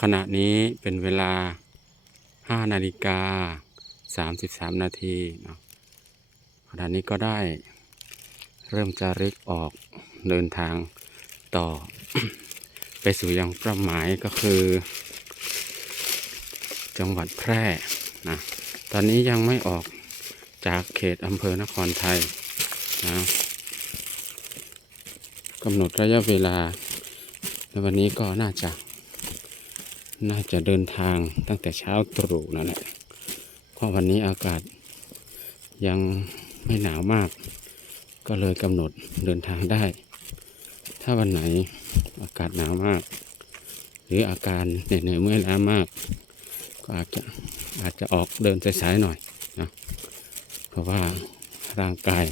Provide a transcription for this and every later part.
ขณะนี้เป็นเวลา 5 นาฬิกา 33 นาทีนาะขณะนี้ก็ได้เริ่มจะรึกออกเดินทางต่อ ไปสู่ยังเป้าหมายก็คือ จังหวัดแพร่นะตอนนี้ยังไม่ออกจากเขตอำเภอนครไทยนะกำหนดระยะเวลาในวันนี้ก็น่าจะ น่าจะเดินทางตั้งแต่เช้าตรู่นั่นแหละเพราะวันนี้อากาศยังไม่หนาวมาก ก็เลยกำหนดเดินทางได้ ถ้าวันไหนอากาศหนาวมาก หรืออาการเหนื่อยเมื่อยล้ามาก ก็อาจจะอาจจะออกเดินสายๆหน่อยนะเพราะว่าร่างกาย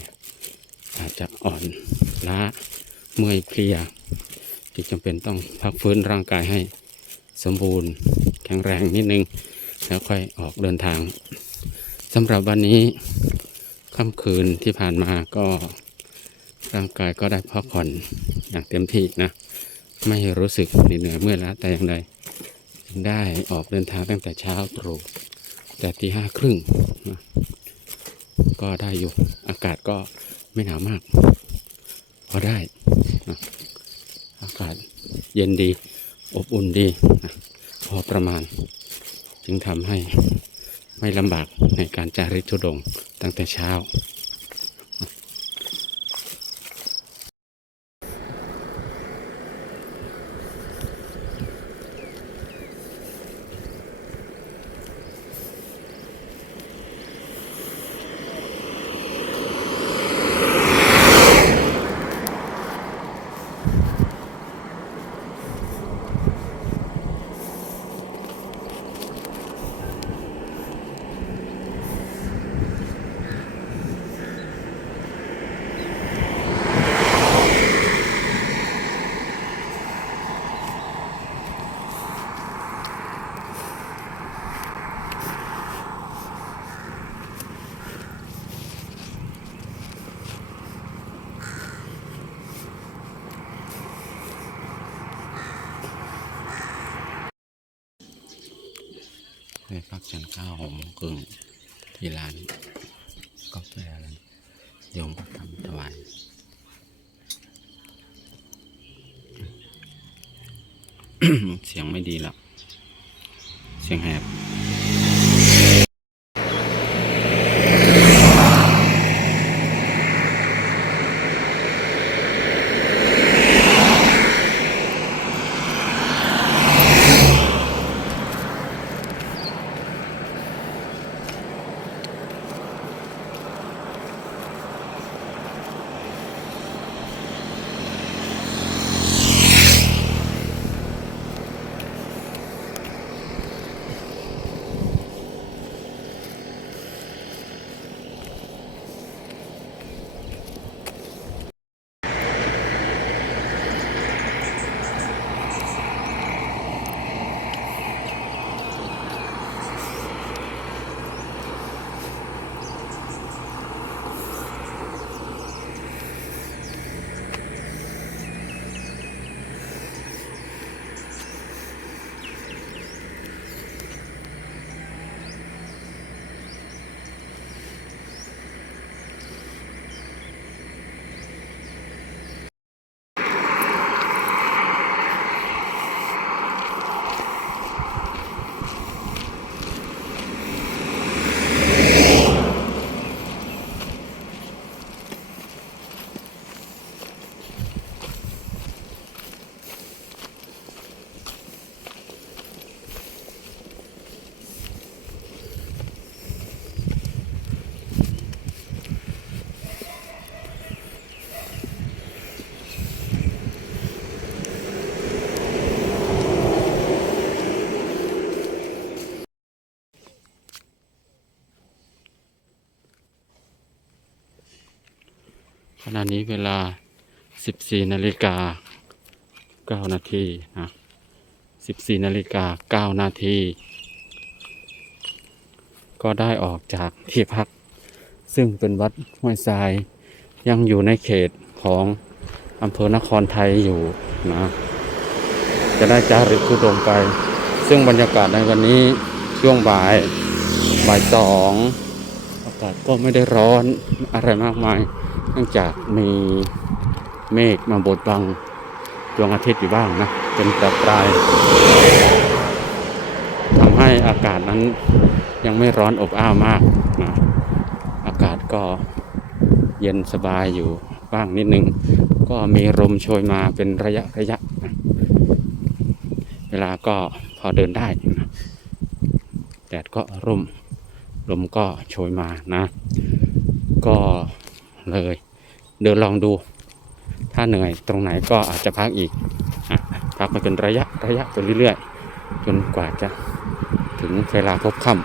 อาจจะอ่อนล้าเมื่อยเพลียที่จำเป็นต้องพักฟื้นร่างกายให้ สมบูรณ์แข็งแรงนิดนึง แล้วค่อยออกเดินทางสำหรับวันนี้ค่ำคืนที่ผ่านมาก็ร่างกายก็ได้พักผ่อนอย่างเต็มที่นะ ไม่รู้สึกเหนื่อยเมื่อยล้าแต่อย่างใดจึงได้ออกเดินทางตั้งแต่เช้าตรู่แต่ตีห้าครึ่งนะก็ได้อยู่อากาศก็ไม่หนาวมาก พอได้นะอากาศเย็นดี อบอุ่นดีนะพอประมาณ จึงทำให้ไม่ลำบากในการจาริกธุดงตั้งแต่เช้า ไปพักฉันข้าวหอมกึ่งที่ร้านกาแฟร้านโยมก็ทำถวายเสียงไม่ดีแล้วเสียงแหบ ขณะนี้เวลา 14 นาฬิกา 9 นาทีนะ14 นาฬิกา 9 นาที ก็ได้ออกจากที่พัก ซึ่งเป็นวัดห้วยทรายยังอยู่ในเขตของอำเภอนครไทยอยู่นะ จะได้จาริกทุดงค์ไป ซึ่งบรรยากาศในวันนี้ช่วงบ่ายบ่ายสองอากาศก็ไม่ได้ร้อนอะไรมากมาย เนื่องจากมีเมฆมาบดบังดวงอาทิตย์อยู่บ้างนะเป็นแต่ปลายทำให้อากาศนั้นยังไม่ร้อนอบอ้าวมากนะอากาศก็เย็นสบายอยู่บ้างนิดนึง ก็มีลมโชยมาเป็นระยะระยะนะเวลาก็พอเดินได้นะแดดก็ร่มลมก็โชยมานะ ก็ เลย เดินลองดู ถ้าเหนื่อยตรงไหนก็อาจจะพักอีกอพักไปเป็นระยะระยะไปเรื่อยๆ จนกว่าจะถึงเวลาพบค่ำ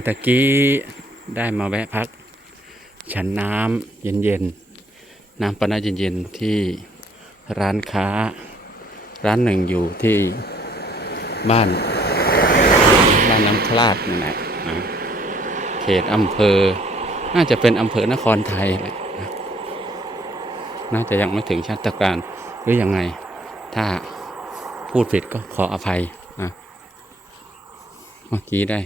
มื่อตะกี้ได้มาแวะพัก ฉันน้ำเย็นๆ น้ำปนะเย็นๆ ที่ร้านค้า ร้านหนึ่งอยู่ที่บ้าน บ้านน้ำคลาดนั่นแหละนเขตอำเภอ น่าจะเป็นอำเภอนครไทยแหละน่าจะยังไม่ถึงชาติการหรือยังไง ถ้าพูดผิดก็ขออภัยนะเมื่อกี้ได้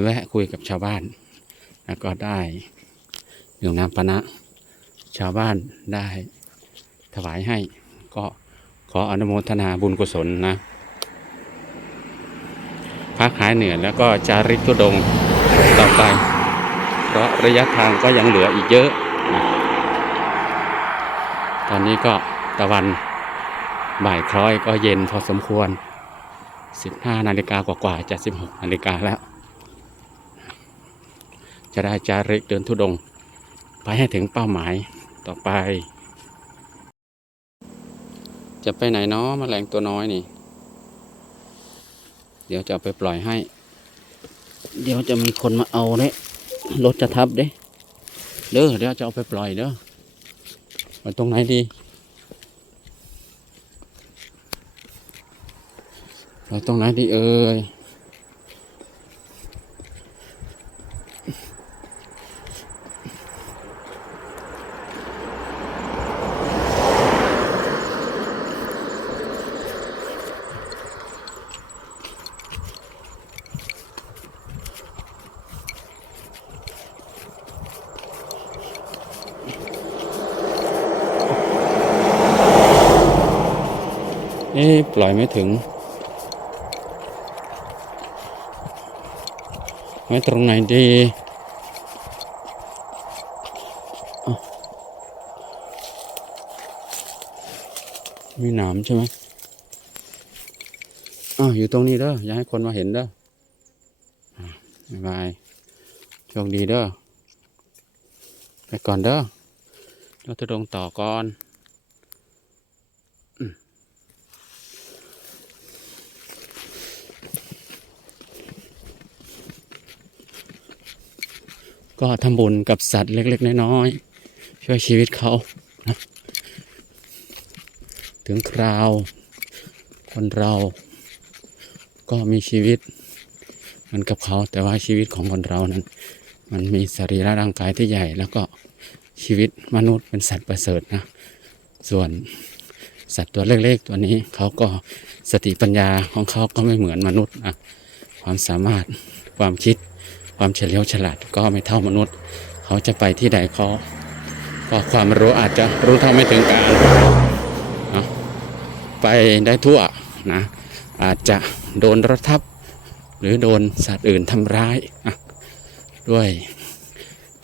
แวะคุยกับชาวบ้าน แล้วก็ได้ดื่มน้ำปานะ ชาวบ้านได้ถวายให้ ก็ขออนุโมทนาบุญกุศลนะพักหายเหนื่อยแล้วก็จาริกทุดงต่อไป เพราะระยะทางก็ยังเหลืออีกเยอะนะตอนนี้ก็ตะวันบ่ายคล้อยก็เย็นพอสมควร 15 นาฬิกากว่าๆจะ 16 นาฬิกาแล้ว จะได้จาริกเดินทุดง ไปให้ถึงเป้าหมายต่อไป จะไปไหนเนาะแมลงตัวน้อยนี่ เดี๋ยวจะไปปล่อยให้ เดี๋ยวจะมีคนมาเอาเนี่ยรถจะทับเด้เด้อเดี๋ยวจะเอาไปปล่อยเด้อไว้ตรงไหนดีไว้ตรงไหนดีเอ่ย เอ๊ปล่อยไม่ถึงไว้ตรงไหนดีมีหนามใช่ไหมอ้าวอยู่ตรงนี้เด้อ อย่าให้คนมาเห็นเด้อบ๊ายบายโชคดีเด้อ ไปก่อนเด้อเราจะลงต่อก่อน ก็ทำบุญกับสัตว์เล็ก ๆ น้อยๆช่วยชีวิตเขานะถึงคราว คนเราก็มีชีวิตเหมือนกับเขา แต่ว่าชีวิตของคนเรานั้น มันมีสรีระร่างกายที่ใหญ่ แล้วก็ชีวิตมนุษย์เป็นสัตว์ประเสริฐนะส่วนสัตว์ตัวเล็กๆตัวนี้เขาก็สติปัญญาของเขาก็ไม่เหมือนมนุษย์นะความสามารถความคิด ความเฉลียวฉลาดก็ไม่เท่ามนุษย์ เขาจะไปที่ใดเขาก็ความรู้อาจจะรู้เท่าไม่ถึงการไปได้ทั่วนะอาจจะโดนรถทับ หรือโดนสัตว์อื่นทำร้าย ด้วย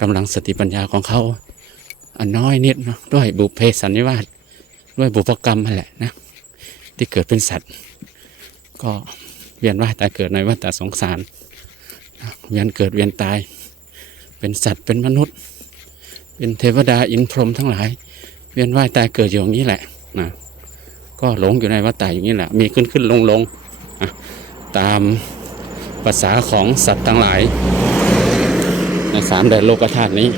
กำลังสติปัญญาของเขาอันน้อยนิดเนาะด้วยบุพเพสันนิวาสด้วยบุพกรรมนั่นแหละนะที่เกิดเป็นสัตว์ ก็เวียนว่ายตายเกิดในวัฏสงสาร เวียนเกิดเวียนตาย เป็นสัตว์เป็นมนุษย์ เป็นเทวดาอินพรหมทั้งหลาย เวียนว่ายตายเกิดอยู่อย่างนี้แหละนะก็หลงอยู่ในวัฏฏะอย่างนี้แหละ มีขึ้นขึ้นลงลงตามภาษาของสัตว์ทั้งหลาย ในสามแดนโลกธาตุนี้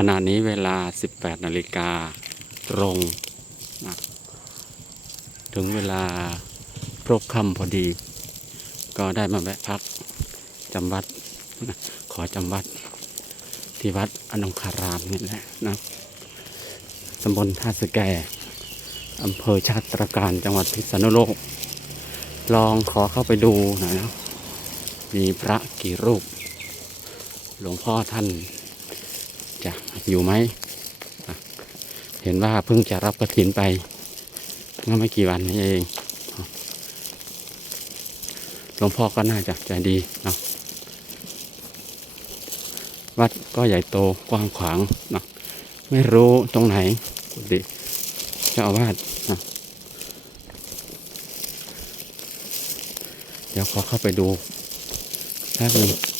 ขณะนี้เวลา 18 นาฬิกาตรงนะถึงเวลาพรบค่ำพอดี ก็ได้มาแวะพักจำวัดนะขอจำวัด ที่วัดอนงคารามนี่แหละนะตำบลท่าสแกอำเภอชาติตรการจังหวัดพิษณุโลก ลองขอเข้าไปดูหน่อยนะมีพระกี่รูป หลวงพ่อท่าน จะอยู่ไหม เห็นว่าเพิ่งจะรับกระถินไปเมื่อไม่กี่วันนี้เองหลวงพ่อก็น่าจะใจดีเนาะวัดก็ใหญ่โตกว้างขวางเนาะไม่รู้ตรงไหนกุฏิเจ้าอาวาสเนะเดี๋ยวขอเข้าไปดูแป๊บหนึง